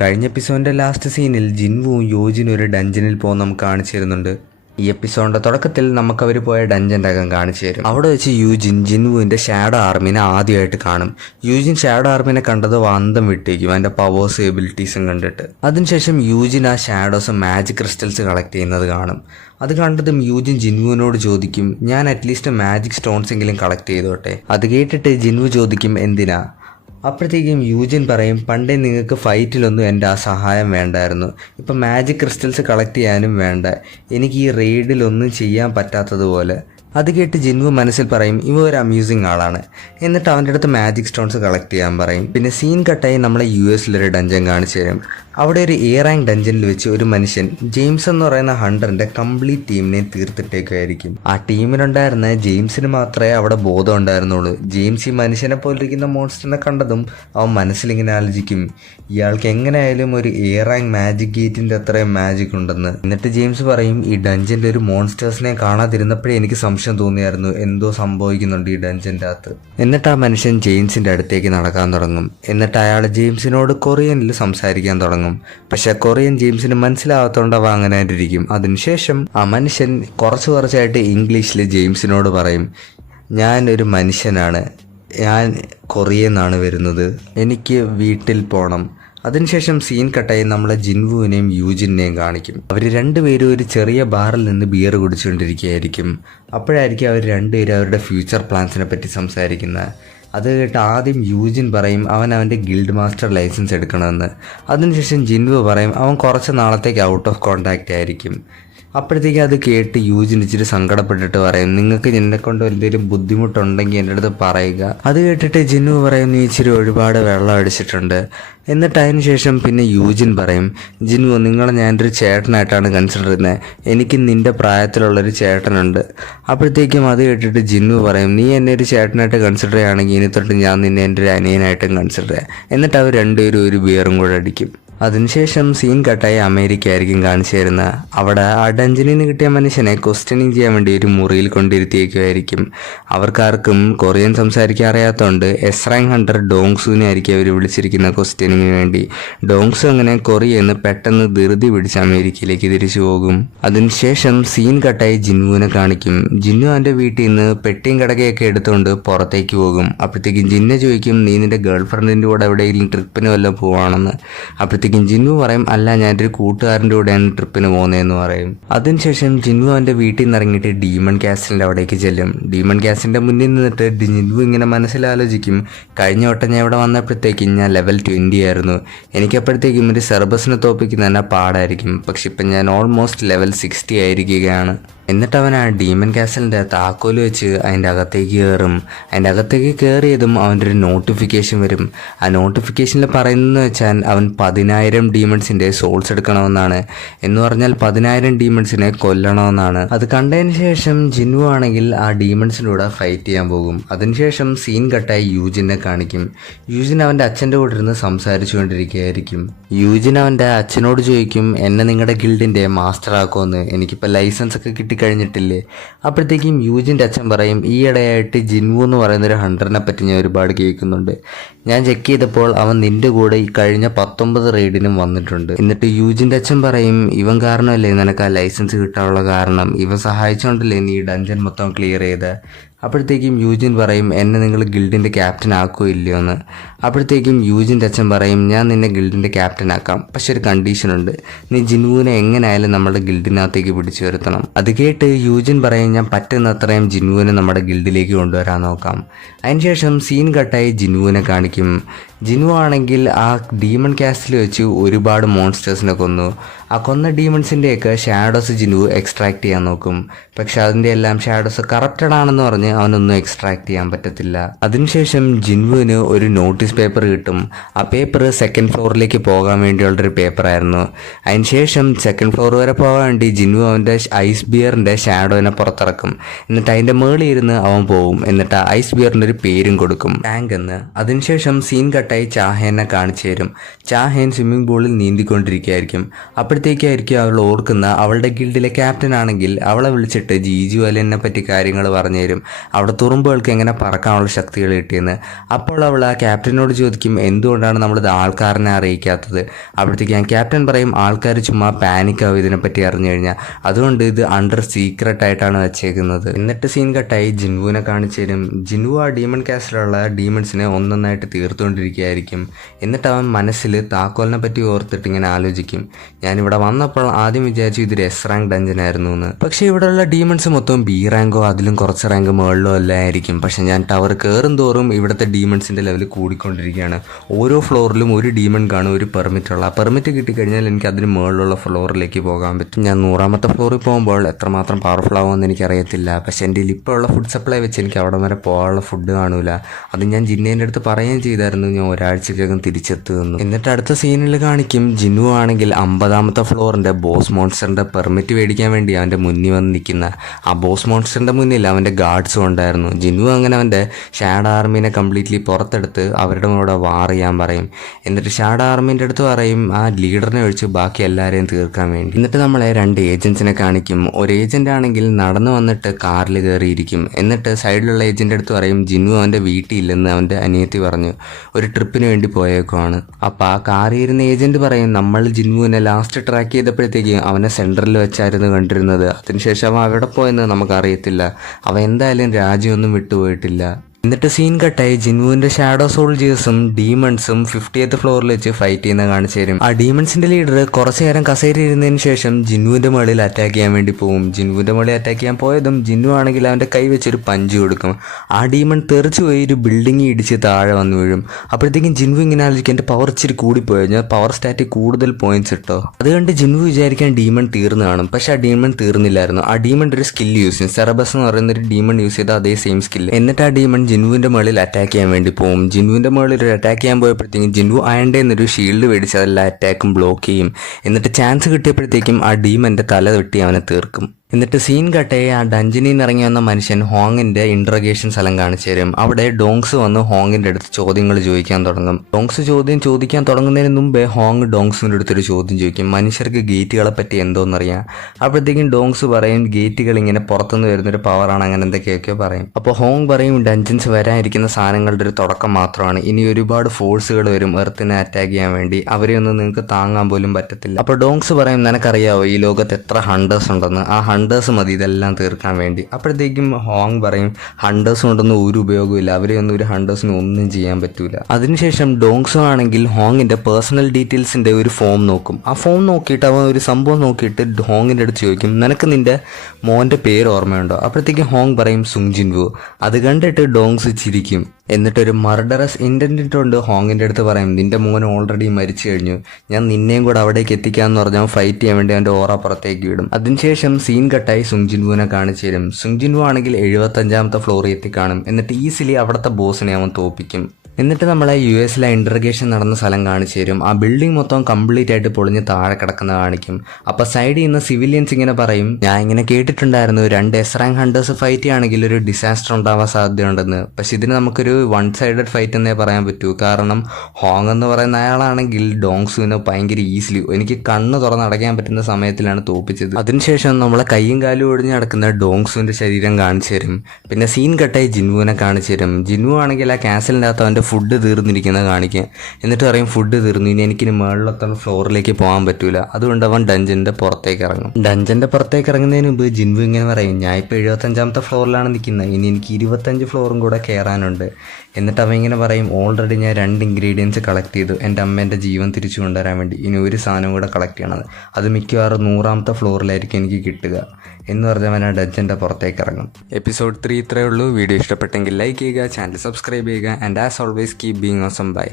കഴിഞ്ഞ എപ്പിസോഡിൻ്റെ ലാസ്റ്റ് സീനിൽ ജിൻവുവും യോജിനും ഒരു ഡഞ്ചനിൽ പോകുന്ന നമുക്ക് കാണിച്ചു തരുന്നുണ്ട്. ഈ എപ്പിസോഡിൻ്റെ തുടക്കത്തിൽ നമുക്കവർ പോയ ഡഞ്ചൻ്റെ അകം കാണിച്ചു തരും. അവിടെ വെച്ച് യൂജിൻ ജിൻവുവിൻ്റെ ഷാഡോ ആർമിനെ ആദ്യമായിട്ട് കാണും. യൂജിൻ ഷാഡോ ആർമിനെ കണ്ടത് അന്തം വിട്ടേക്കും, അതിൻ്റെ പവേഴ്സ് എബിലിറ്റീസും കണ്ടിട്ട്. അതിനുശേഷം യൂജിൻ ആ ഷാഡോസ് മാജിക് ക്രിസ്റ്റൽസ് കളക്ട് ചെയ്യുന്നത് കാണും. അത് കണ്ടതും യൂജിൻ ജിൻവുവിനോട് ചോദിക്കും, ഞാൻ അറ്റ്ലീസ്റ്റ് മാജിക് സ്റ്റോൺസ് എങ്കിലും കളക്ട് ചെയ്തോട്ടെ. അത് കേട്ടിട്ട് ജിൻവു ചോദിക്കും, എന്തിനാ? അപ്പോഴത്തേക്കും യൂജിൻ പറയും, പണ്ടേ നിങ്ങൾക്ക് ഫൈറ്റിലൊന്നും എൻ്റെ ആ സഹായം വേണ്ടായിരുന്നു, ഇപ്പം മാജിക് ക്രിസ്റ്റൽസ് കളക്ട് ചെയ്യാനും വേണ്ട, എനിക്ക് ഈ റെയ്ഡിലൊന്നും ചെയ്യാൻ പറ്റാത്തതുപോലെ. അത് കേട്ട് ജിൻവു മനസ്സിൽ പറയും, ഇവ ഒരു അമ്യൂസിങ് ആളാണ്. എന്നിട്ട് അവൻ്റെ അടുത്ത് മാജിക് സ്റ്റോൺസ് കളക്ട് ചെയ്യാൻ പറയും. പിന്നെ സീൻ കട്ടായി നമ്മളെ US-ലൊരു ഡഞ്ചൻ കാണിച്ചു തരും. അവിടെ ഒരു എ റാങ്ക് ഡഞ്ചനിൽ വെച്ച് ഒരു മനുഷ്യൻ ജെയിംസ് എന്ന് പറയുന്ന ഹണ്ടറിൻ്റെ കംപ്ലീറ്റ് ടീമിനെ തീർത്തിട്ടേക്കുമായിരിക്കും. ആ ടീമിലുണ്ടായിരുന്ന ജെയിംസിന് മാത്രമേ അവിടെ ബോധം ഉണ്ടായിരുന്നുള്ളൂ. ജെയിംസ് ഈ മനുഷ്യനെ പോലിരിക്കുന്ന മോൺസ്റ്ററിനെ കണ്ടതും അവൻ മനസ്സിലിങ്ങനെ ആലോചിക്കും, ഇയാൾക്ക് എങ്ങനെയായാലും ഒരു എ റാങ്ക് മാജിക് ഗേറ്റിൻ്റെ അത്രയും മാജിക് ഉണ്ടെന്ന്. എന്നിട്ട് ജെയിംസ് പറയും, ഈ ഡഞ്ചൻ്റെ ഒരു മോൺസ്റ്റേഴ്സിനെ കാണാതിരുന്നപ്പോഴേ എനിക്ക് സംശയം തോന്നിയായിരുന്നു, എന്തോ സംഭവിക്കുന്നുണ്ട് ഈ ഡഞ്ചൻ്റെ അകത്ത്. എന്നിട്ട് ആ മനുഷ്യൻ ജെയിംസിൻ്റെ അടുത്തേക്ക് നടക്കാൻ തുടങ്ങും. എന്നിട്ട് അയാൾ ജെയിംസിനോട് കൊറിയനിൽ സംസാരിക്കാൻ തുടങ്ങും. പക്ഷെ കൊറിയൻ ജെയിംസിന് മനസ്സിലാവാത്തോണ്ട് അവ അങ്ങനെ ഇരിക്കും. അതിനുശേഷം ആ മനുഷ്യൻ കുറച്ചായിട്ട് ഇംഗ്ലീഷിൽ ജെയിംസിനോട് പറയും, ഞാൻ ഒരു മനുഷ്യനാണ്, ഞാൻ കൊറിയന്നാണ് വരുന്നത്, എനിക്ക് വീട്ടിൽ പോകണം. അതിനുശേഷം സീൻ കട്ടായി നമ്മളെ ജിൻവുവിനെയും യൂജിനെയും കാണിക്കും. അവർ രണ്ടുപേരും ഒരു ചെറിയ ബാറിൽ നിന്ന് ബിയർ കുടിച്ചുകൊണ്ടിരിക്കുകയായിരിക്കും. അപ്പോഴായിരിക്കും അവർ രണ്ടുപേരും അവരുടെ ഫ്യൂച്ചർ പ്ലാൻസിനെ പറ്റി സംസാരിക്കുന്നത്. അത് കേട്ട് ആദ്യം യൂജിൻ പറയും അവൻ്റെ ഗിൽഡ് മാസ്റ്റർ ലൈസൻസ് എടുക്കണമെന്ന്. അതിനുശേഷം ജിൻവു പറയും അവൻ കുറച്ച് നാളത്തേക്ക് ഔട്ട് ഓഫ് കോണ്ടാക്റ്റ് ആയിരിക്കും. അപ്പോഴത്തേക്ക് അത് കേട്ട് യൂജിൻ ഇച്ചിരി സങ്കടപ്പെട്ടിട്ട് പറയും, നിങ്ങൾക്ക് എന്നെക്കൊണ്ട് എന്തെങ്കിലും ബുദ്ധിമുട്ടുണ്ടെങ്കിൽ എൻ്റെ അടുത്ത് പറയുക. അത് കേട്ടിട്ട് ജിൻവു പറയും, നീ ഇച്ചിരി ഒരുപാട് വെള്ളം അടിച്ചിട്ടുണ്ട്. എന്നിട്ട് അതിന് ശേഷം പിന്നെ യൂജിൻ പറയും, ജിൻവു നിങ്ങളെ ഞാനൊരു ചേട്ടനായിട്ടാണ് കൺസിഡർ ചെയ്യുന്നത്, എനിക്ക് നിൻ്റെ പ്രായത്തിലുള്ളൊരു ചേട്ടനുണ്ട്. അപ്പോഴത്തേക്കും അത് കേട്ടിട്ട് ജിൻവു പറയും, നീ എന്നെ ഒരു ചേട്ടനായിട്ട് കൺസിഡർ ചെയ്യുകയാണെങ്കിൽ ഇനി തൊട്ട് ഞാൻ നിന്നെ എൻ്റെ ഒരു അനിയനായിട്ടും കൺസിഡർ ചെയ്യാം. എന്നിട്ട് അവർ രണ്ടുപേരും ഒരു ബിയറും കൂടെ അടിക്കും. അതിനുശേഷം സീൻ കട്ടായി അമേരിക്ക ആയിരിക്കും കാണിച്ചു തരുന്നത്. അവിടെ ആ ഡഞ്ചനിന് കിട്ടിയ മനുഷ്യനെ ക്വസ്റ്റ്യനിങ് ചെയ്യാൻ വേണ്ടി ഒരു മുറിയിൽ കൊണ്ടിരുത്തിയേക്കുമായിരിക്കും. അവർക്കാർക്കും കൊറിയൻ സംസാരിക്കാൻ അറിയാത്തതുകൊണ്ട് എസ് റാങ്ക് ഹണ്ടർ ഡോങ്സുവിനെ ആയിരിക്കും അവർ വിളിച്ചിരിക്കുന്ന ക്വസ്റ്റ്യനിങ്ങിന് വേണ്ടി. ഡോങ്സു അങ്ങനെ കൊറിയന്ന് പെട്ടെന്ന് ധൃതി പിടിച്ച് അമേരിക്കയിലേക്ക് തിരിച്ചു പോകും. അതിനുശേഷം സീൻ കട്ടായി ജിൻവുവിനെ കാണിക്കും. ജിന്നു അവൻ്റെ വീട്ടിൽ നിന്ന് പെട്ടിയും കടകയൊക്കെ എടുത്തുകൊണ്ട് പുറത്തേക്ക് പോകും. അപ്പോഴത്തേക്കും ജിന്നെ ചോദിക്കും, നീ നിൻ്റെ ഗേൾ ഫ്രണ്ടിൻ്റെ കൂടെ എവിടെയെങ്കിലും ട്രിപ്പിന് വല്ലതും പോവാണെന്ന്. അപ്പോഴത്തേക്കും ജിൻവു പറയും, അല്ല ഞാനൊരു കൂട്ടുകാരൻ്റെ കൂടെയാണ് ട്രിപ്പിന് പോകുന്നതെന്ന് പറയും. അതിനുശേഷം ജിൻവു അവൻ്റെ വീട്ടിൽ നിന്ന് ഇറങ്ങിയിട്ട് ഡീമൺ കാസിലിൻ്റെ അവിടേക്ക് ചെല്ലും. ഡീമൺ കാസിലിൻ്റെ മുന്നിൽ നിന്നിട്ട് ജിൻവു ഇങ്ങനെ മനസ്സിലാലോചിക്കും, കഴിഞ്ഞ വട്ടം ഞാൻ ഇവിടെ വന്നപ്പോഴത്തേക്കും ഞാൻ ലെവൽ 20 ആയിരുന്നു, എനിക്കപ്പോഴത്തേക്കും ഒരു സെർബസിനെ തോപ്പിക്കുന്ന തന്നെ പാടായിരിക്കും, പക്ഷെ ഇപ്പം ഞാൻ ഓൾമോസ്റ്റ് ലെവൽ 60 ആയിരിക്കുകയാണ്. എന്നിട്ട് അവൻ ആ ഡീമൺ കാസലിൻ്റെ താക്കോല് വെച്ച് അതിൻ്റെ അകത്തേക്ക് കയറും. അതിൻ്റെ അകത്തേക്ക് കയറിയതും അവൻ്റെ ഒരു നോട്ടിഫിക്കേഷൻ വരും. ആ നോട്ടിഫിക്കേഷനിൽ പറയുന്നതെന്ന് വെച്ചാൽ അവൻ 10,000 ഡീമൺസിൻ്റെ സോൾസ് എടുക്കണമെന്നാണ്. എന്ന് പറഞ്ഞാൽ 10,000 ഡീമൺസിനെ കൊല്ലണമെന്നാണ്. അത് കണ്ടതിന് ശേഷം ജിൻവു ആണെങ്കിൽ ആ ഡീമൺസിലൂടെ ഫൈറ്റ് ചെയ്യാൻ പോകും. അതിനുശേഷം സീൻ കട്ടായി യൂജിനെ കാണിക്കും. യൂജിൻ അവൻ്റെ അച്ഛൻ്റെ കൂടെ ഇരുന്ന് സംസാരിച്ചു കൊണ്ടിരിക്കുകയായിരിക്കും. യൂജിൻ അവൻ്റെ അച്ഛനോട് ചോദിക്കും, എന്നെ നിങ്ങളുടെ ഗിൽഡിൻ്റെ മാസ്റ്റർ ആക്കുമെന്ന്, എനിക്കിപ്പോൾ ലൈസൻസ് ഒക്കെ കഴിഞ്ഞിട്ടില്ലേ. അപ്പോഴത്തേക്കും യൂജിൻ്റെ അച്ഛൻ പറയും, ഈയിടെയായിട്ട് ജിൻവു എന്ന് പറയുന്നൊരു ഹണ്ടറിനെ പറ്റി ഞാൻ ഒരുപാട് കേൾക്കുന്നുണ്ട്, ഞാൻ ചെക്ക് ചെയ്തപ്പോൾ അവൻ നിൻ്റെ കൂടെ ഈ കഴിഞ്ഞ 19 റെയ്ഡിനും വന്നിട്ടുണ്ട്. എന്നിട്ട് യൂജിൻ്റെ അച്ഛൻ പറയും, ഇവൻ കാരണമല്ലേ നിനക്ക് ആ ലൈസൻസ് കിട്ടാനുള്ള കാരണം, ഇവൻ സഹായിച്ചുകൊണ്ടല്ലേ നീ ഡഞ്ചൻ മൊത്തം ക്ലിയർ ചെയ്ത്. അപ്പോഴത്തേക്കും യൂജിൻ പറയും, എന്നെ നിങ്ങൾ ഗിൽഡിൻ്റെ ക്യാപ്റ്റൻ ആക്കുകയോ ഇല്ലയോ എന്ന്. അപ്പോഴത്തേക്കും യൂജിൻ്റെ അച്ഛൻ പറയും, ഞാൻ നിന്നെ ഗിൽഡിൻ്റെ ക്യാപ്റ്റൻ ആക്കാം, പക്ഷെ ഒരു കണ്ടീഷനുണ്ട്, നീ ജിൻവുവിനെ എങ്ങനെയായാലും നമ്മുടെ ഗിൽഡിനകത്തേക്ക് പിടിച്ചു വരുത്തണം. അത് കേട്ട് യൂജിൻ പറയും, ഞാൻ പറ്റുന്നത്രയും ജിൻവുവിനെ നമ്മുടെ ഗിൽഡിലേക്ക് കൊണ്ടുവരാൻ നോക്കാം. അതിനുശേഷം സീൻ കട്ടായി ജിൻവുവിനെ കാണിക്കും. ജിൻവു ആണെങ്കിൽ ആ ഡീമൺ കാസ്റ്റിൽ വെച്ച് ഒരുപാട് മോൺസ്റ്റേഴ്സിനെ കൊന്നു. ആ കൊന്ന ഡീമൺസിൻ്റെയൊക്കെ ഷാഡോസ് ജിൻവു എക്സ്ട്രാക്ട് ചെയ്യാൻ നോക്കും. പക്ഷെ അതിൻ്റെ എല്ലാം ഷാഡോസ് കറപ്റ്റഡ് ആണെന്ന് പറഞ്ഞ് അവനൊന്നും എക്സ്ട്രാക്ട് ചെയ്യാൻ പറ്റത്തില്ല. അതിനുശേഷം ജിൻവുവിന് ഒരു നോട്ടീസ് പേപ്പർ കിട്ടും. ആ പേപ്പർ 2nd ഫ്ലോറിലേക്ക് പോകാൻ വേണ്ടിയുള്ളൊരു പേപ്പറായിരുന്നു. അതിനുശേഷം 2nd ഫ്ലോർ വരെ പോകാൻ വേണ്ടി ജിൻവു അവൻ്റെ ഐസ് ബിയറിൻ്റെ ഷാഡോനെ പുറത്തിറക്കും. എന്നിട്ട് അതിൻ്റെ മുകളിൽ ഇരുന്ന് അവൻ പോവും. എന്നിട്ട് ഐസ് ബിയറിൻ്റെ ഒരു പേരും കൊടുക്കും, ടാങ്ക് എന്ന്. അതിനുശേഷം സീൻ കട്ടായി കട്ടായി ചാഹേനെ കാണിച്ചു തരും. ചാഹേൻ സ്വിമ്മിംഗ് പൂളിൽ നീന്തിക്കൊണ്ടിരിക്കുകയായിരിക്കും. അപ്പോഴത്തേക്കായിരിക്കും അവൾ ഓർക്കുന്ന അവളുടെ ഗിൽഡിലെ ക്യാപ്റ്റൻ ആണെങ്കിൽ അവളെ വിളിച്ചിട്ട് ജീജു അലനെ പറ്റി കാര്യങ്ങൾ പറഞ്ഞു തരും. അവിടെ തുറുമ്പുകൾക്ക് എങ്ങനെ പറക്കാനുള്ള ശക്തികൾ കിട്ടിയെന്ന്. അപ്പോൾ അവൾ ആ ക്യാപ്റ്റനോട് ചോദിക്കും എന്തുകൊണ്ടാണ് നമ്മളിത് ആൾക്കാരനെ അറിയിക്കാത്തത്. അപ്പോഴത്തേക്ക് ആ ക്യാപ്റ്റൻ പറയും ആൾക്കാർ ചുമ്മാ പാനിക്കാവും ഇതിനെപ്പറ്റി അറിഞ്ഞു കഴിഞ്ഞാൽ, അതുകൊണ്ട് ഇത് അണ്ടർ സീക്രട്ട് ആയിട്ടാണ് വെച്ചേക്കുന്നത്. എന്നിട്ട് സീൻ കട്ടായി ജിൻവുവിനെ കാണിച്ചു തരും. ജിൻവു ആ ഡീമൺ കാസിലുള്ള ഡീമൺസിനെ ഒന്നൊന്നായിട്ട് തീർത്തുകൊണ്ടിരിക്കുകയായിരിക്കും. എന്നിട്ട് അവൻ മനസ്സിൽ താക്കോലിനെ പറ്റി ഓർത്തിട്ട് ഇങ്ങനെ ആലോചിക്കും. ഞാനിവിടെ വന്നപ്പോൾ ആദ്യം വിചാരിച്ചു ഇതൊരു എസ് റാങ്ക് ഡഞ്ചൻ ആയിരുന്നു എന്ന്. പക്ഷേ ഇവിടെയുള്ള ഡീമൺസ് മൊത്തം ബി റാങ്കോ അതിലും കുറച്ച് റാങ്ക് മുകളിലോ അല്ലായിരിക്കും. പക്ഷെ ഞാൻ ടവർ കയറും തോറും ഇവിടുത്തെ ഡീമൺസിൻ്റെ ലെവൽ കൂടിക്കൊണ്ടിരിക്കുകയാണ്. ഓരോ ഫ്ലോറിലും ഒരു ഡീമൺ കാണും ഒരു പെർമിറ്റ് ഉള്ള. ആ പെർമിറ്റ് കിട്ടിക്കഴിഞ്ഞാൽ എനിക്ക് അതിന് മുകളിലുള്ള ഫ്ലോറിലേക്ക് പോകാൻ പറ്റും. ഞാൻ 100ാമത്തെ ഫ്ലോറിൽ പോകുമ്പോൾ എത്രമാത്രം പവർഫുൾ ആവുമെന്ന് എനിക്കറിയത്തില്ല. പക്ഷെ എൻ്റെ ഇപ്പോൾ ഉള്ള ഫുഡ് സപ്ലൈ വെച്ച് എനിക്ക് അവിടെ വരെ പോകാനുള്ള ഫുഡ് കാണൂല. അത് ഞാൻ ജിന്നേൻ്റെ അടുത്ത് പറയുകയും ചെയ്തായിരുന്നു ഞാൻ ഒരാഴ്ചക്കകം തിരിച്ചെത്തുമെന്ന്. എന്നിട്ട് അടുത്ത സീനിൽ കാണിക്കും ജിന്നു ആണെങ്കിൽ 50ാമത്തെ ഫ്ലോറിൻ്റെ ബോസ് മോൺസ്റ്ററിൻ്റെ പെർമിറ്റ് മേടിക്കാൻ വേണ്ടി അവൻ്റെ മുന്നിൽ വന്ന് നിൽക്കുന്ന. ആ ബോസ് മോൺസ്റ്ററിൻ്റെ മുന്നിൽ അവൻ്റെ ഗാർഡ്സും ഉണ്ടായിരുന്നു. ജിന്നു അങ്ങനെ അവൻ്റെ ഷാഡോ ആർമീനെ കംപ്ലീറ്റ്ലി പുറത്തെടുത്ത് അവരുടെ കൂടെ വാർ ചെയ്യാൻ പറയും. എന്നിട്ട് ഷാഡോ ആർമീൻ്റെ അടുത്ത് പറയും ആ ലീഡറിനെ ഒഴിച്ച് ബാക്കി എല്ലാവരെയും തീർക്കാൻ വേണ്ടി. എന്നിട്ട് നമ്മളെ 2 ഏജൻസിനെ കാണിക്കും. ഒരു ഏജൻ്റ് ആണെങ്കിൽ നടന്നു വന്നിട്ട് കാറിൽ കയറിയിരിക്കും. എന്നിട്ട് സൈഡിലുള്ള ഏജൻ്റ് അടുത്ത് പറയും ജിന്നു അവൻ്റെ വീട്ടിലില്ലെന്ന് അവൻ്റെ അനിയത്തി പറഞ്ഞു, ഒരു ട്രിപ്പിന് വേണ്ടി പോയേക്കുവാണ്. അപ്പോൾ ആ കാറിയിരുന്ന ഏജൻറ്റ് പറയും നമ്മൾ ജിന്നുവിനെ ലാസ്റ്റ് ട്രാക്ക് ചെയ്തപ്പോഴത്തേക്ക് അവനെ സെൻട്രലിൽ വെച്ചായിരുന്നു കണ്ടിരുന്നത്. അതിനുശേഷം അവൻ അവിടെ പോയെന്ന് നമുക്കറിയത്തില്ല. അവൻ എന്തായാലും രാജ്യമൊന്നും വിട്ടുപോയിട്ടില്ല. എന്നിട്ട് സീൻ കട്ടായി ജിൻവുവിൻ്റെ ഷാഡോ സോൾജേഴ്സും ഡീമൺസും 50th ഫ്ലോറിൽ വെച്ച് ഫൈറ്റ് ചെയ്യുന്ന കാണിച്ചു തരും. ആ ഡീമൺസിൻ്റെ ലീഡർ കുറച്ച് നേരം കസേര ഇരുന്നതിന് ശേഷം ജിൻവുവിൻ്റെ മുകളിൽ അറ്റാക്ക് ചെയ്യാൻ വേണ്ടി പോകും. ജിൻവുവിൻ്റെ മുകളിൽ അറ്റാക്ക് ചെയ്യാൻ പോയതും ജിന്നു ആണെങ്കിൽ അവൻ്റെ കൈ വെച്ചൊരു പഞ്ച് കൊടുക്കും. ആ ഡീമൺ തെറിച്ച് പോയി ഒരു ബിൽഡിംഗ് ഇടിച്ച് താഴെ വന്നു വീഴും. അപ്പോഴത്തേക്കും ജിൻവു ഇങ്ങനെ ആലോചിക്കും എൻ്റെ പവർ ഇച്ചിരി കൂടിപ്പോയോ, ഞാൻ പവർ സ്റ്റാറ്റിൽ കൂടുതൽ പോയിന്റ്സ് ഇട്ടോ. അതുകൊണ്ട് ജിൻവു വിചാരിക്കാൻ ഡീമൺ തീർന്നു കാണും. പക്ഷെ ആ ഡീമൺ തീർന്നില്ലായിരുന്നു. ആ ഡീമൺ ഒരു സ്കിൽ യൂസ് ചെയ്യും. സെറബസ് എന്ന് പറയുന്ന ഒരു ഡീമൺ യൂസ് ചെയ്ത അതേ സെയിം സ്കിൽ. എന്നിട്ട് ആ ഡീമൺ ജിൻവുവിൻ്റെ മുകളിൽ അറ്റാക്ക് ചെയ്യാൻ വേണ്ടി പോകും. ജിൻവുവിൻ്റെ മുകളിൽ ഒരു അറ്റാക്ക് ചെയ്യാൻ പോയപ്പോഴത്തേക്കും ജിൻവു അയൻ്റെ എന്നൊരു ഷീൽഡ് മേടിച്ച് അതെല്ലാം അറ്റാക്കും ബ്ലോക്ക് ചെയ്യും. എന്നിട്ട് ചാൻസ് കിട്ടിയപ്പോഴത്തേക്കും ആ ഡീമൻ്റെ തല വെട്ടി അവനെ തീർക്കും. എന്നിട്ട് സീൻ കട്ടയെ ആ ഡഞ്ചനിൽ നിന്ന് ഇറങ്ങി വന്ന മനുഷ്യൻ ഹോങ്ങിൻ്റെ ഇൻട്രഗേഷൻ സ്ഥലം കാണിച്ചു തരും. അവിടെ ഡോങ്സ് വന്ന് ഹോങ്ങിൻ്റെ അടുത്ത് ചോദ്യങ്ങൾ ചോദിക്കാൻ തുടങ്ങും. ഡോങ്സ് ചോദ്യം ചോദിക്കാൻ തുടങ്ങുന്നതിന് മുമ്പേ ഹോങ് ഡോങ്സിൻ്റെ അടുത്തൊരു ചോദ്യം ചോദിക്കും, മനുഷ്യർക്ക് ഗേറ്റുകളെ പറ്റി എന്തോന്നറിയാം. അപ്പോഴത്തേക്കും ഡോങ്സ് പറയും ഗേറ്റുകൾ ഇങ്ങനെ പുറത്തുനിന്ന് വരുന്നൊരു പവറാണ്, അങ്ങനെ എന്തൊക്കെയൊക്കെ പറയും. അപ്പോൾ ഹോങ് പറയും ഡഞ്ചൻസ് വരാനിരിക്കുന്ന സാധനങ്ങളുടെ ഒരു തുടക്കം മാത്രമാണ്, ഇനി ഒരുപാട് ഫോഴ്സുകൾ വരും എർത്തിനെ അറ്റാക്ക് ചെയ്യാൻ വേണ്ടി, അവരെ ഒന്നും നിങ്ങൾക്ക് താങ്ങാൻ പോലും പറ്റത്തില്ല. അപ്പോൾ ഡോങ്സ് പറയും നിനക്കറിയാവോ ഈ ലോകത്ത് എത്ര ഹണ്ടേഴ്സ് ഉണ്ടെന്ന്, ആ ഹണ്ടേഴ്സ് മതി ഇതെല്ലാം തീർക്കാൻ വേണ്ടി. അപ്പോഴത്തേക്കും ഹോങ് പറയും ഹണ്ടേഴ്സ് കൊണ്ടൊന്നും ഒരു ഉപയോഗമില്ല, അവരെ ഒന്നും ഒരു ഹണ്ടേഴ്സിന് ഒന്നും ചെയ്യാൻ പറ്റൂല. അതിനുശേഷം ഡോങ്സോ ആണെങ്കിൽ ഹോങ്ങിന്റെ പേഴ്സണൽ ഡീറ്റെയിൽസിന്റെ ഒരു ഫോം നോക്കും. ആ ഫോം നോക്കിയിട്ട് അവൻ ഒരു സംഭവം നോക്കിയിട്ട് ഹോങ്ങിന്റെ അടുത്ത് ചോദിക്കും നിനക്ക് നിന്റെ മോന്റെ പേര് ഓർമ്മയുണ്ടോ. അപ്പോഴത്തേക്കും ഹോങ് പറയും സുങ് ജിൻവു. അത് കണ്ടിട്ട് ഡോങ്സ് ചിരിക്കും. എന്നിട്ടൊരു മർഡറസ് ഇൻറ്റൻറ്റ് കൊണ്ട് ഹോങ്ങിൻ്റെ അടുത്ത് പറയും നിന്റെ മോൻ ഓൾറെഡി മരിച്ചു കഴിഞ്ഞു, ഞാൻ നിന്നെയും കൂടെ അവിടേക്ക് എത്തിക്കാമെന്ന് പറഞ്ഞാൽ ഫൈറ്റ് ചെയ്യാൻ വേണ്ടി അവൻ്റെ ഓറ പുറത്തേക്ക് വിടും. അതിനുശേഷം സീൻ കട്ടായി സുങ് ജിൻവുവിനെ കാണിച്ചു തരും. സുങ് ജിൻവു ആണെങ്കിൽ 75ാമത്തെ ഫ്ലോറിൽ എത്തിക്കാണും. എന്നിട്ട് ഈസിലി അവിടുത്തെ ബോസിനെ അവൻ തോപ്പിക്കും. എന്നിട്ട് നമ്മളെ US-ലെ ഇൻ്റർഗേഷൻ നടന്ന സ്ഥലം കാണിച്ചു തരും. ആ ബിൽഡിംഗ് മൊത്തം കംപ്ലീറ്റ് ആയിട്ട് പൊളിഞ്ഞ് താഴെ കിടക്കുന്ന കാണിക്കും. അപ്പോൾ സൈഡിൽ നിന്ന് സിവിലിയൻസ് ഇങ്ങനെ പറയും ഞാൻ ഇങ്ങനെ കേട്ടിട്ടുണ്ടായിരുന്നു 2 S റാങ്ക് ഹണ്ടേഴ്സ് ഫൈറ്റ് ചെയ്യുകയാണെങ്കിൽ ഒരു ഡിസാസ്റ്റർ ഉണ്ടാവാൻ സാധ്യതയുണ്ടെന്ന്. പക്ഷെ ഇതിന് നമുക്കൊരു 1 സൈഡഡ് ഫൈറ്റ് എന്നേ പറയാൻ പറ്റൂ. കാരണം ഹോങ് എന്ന് പറയുന്ന അയാളാണെങ്കിൽ ഡോങ്സുവിനെ ഭയങ്കര ഈസിലി എനിക്ക് കണ്ണ് തുറന്നടയ്ക്കാൻ പറ്റുന്ന സമയത്തിലാണ് തോപ്പിച്ചത്. അതിനുശേഷം നമ്മളെ കൈയും കാലും ഒടിഞ്ഞ് നടക്കുന്ന ഡോങ്സുവിൻ്റെ ശരീരം കാണിച്ചു തരും. പിന്നെ സീൻ കട്ടായി ജിൻവുവിനെ കാണിച്ചു തരും. ജിൻവു ആണെങ്കിൽ ആ കാസലിൻ്റെ അകത്ത് അവൻ്റെ ഫുഡ് തീർന്നിരിക്കുന്നത് കാണിക്കുക. എന്നിട്ട് പറയും ഫുഡ് തീർന്നു, ഇനി എനിക്കിനി മുകളിലത്തെ ഫ്ലോറിലേക്ക് പോകാൻ പറ്റൂല. അതുകൊണ്ട് അവൻ ഡഞ്ചൻ്റെ പുറത്തേക്ക് ഇറങ്ങും. ഡഞ്ചൻ്റെ പുറത്തേക്ക് ഇറങ്ങുന്നതിന് മുമ്പ് ജിൻവു ഇങ്ങനെ പറയും ഞാൻ ഇപ്പോൾ 75ാമത്തെ ഫ്ലോറിലാണ് നിൽക്കുന്നത്, ഇനി എനിക്ക് 25 ഫ്ലോറും കൂടെ കയറാനുണ്ട്. എന്നിട്ട് അവൻ ഇങ്ങനെ പറയും ഓൾറെഡി ഞാൻ 2 ഇൻഗ്രീഡിയൻസ് കളക്ട് ചെയ്തു എൻ്റെ അമ്മേൻ്റെ ജീവൻ തിരിച്ചു കൊണ്ടുവരാൻ വേണ്ടി, ഇനി ഒരു സാധനം കൂടെ കളക്ട് ചെയ്യണത്, അത് മിക്കവാറും 100ാമത്തെ ഫ്ലോറിലായിരിക്കും എനിക്ക് കിട്ടുക എന്ന് പറഞ്ഞവൻ ആ ഡഞ്ചൻ്റെ പുറത്തേക്ക് ഇറങ്ങും. എപ്പിസോഡ് 3 ഇത്രയേ ഉള്ളൂ. വീഡിയോ ഇഷ്ടപ്പെട്ടെങ്കിൽ ലൈക്ക് ചെയ്യുക, ചാനൽ സബ്സ്ക്രൈബ് ചെയ്യുക. And as always keep being awesome. By.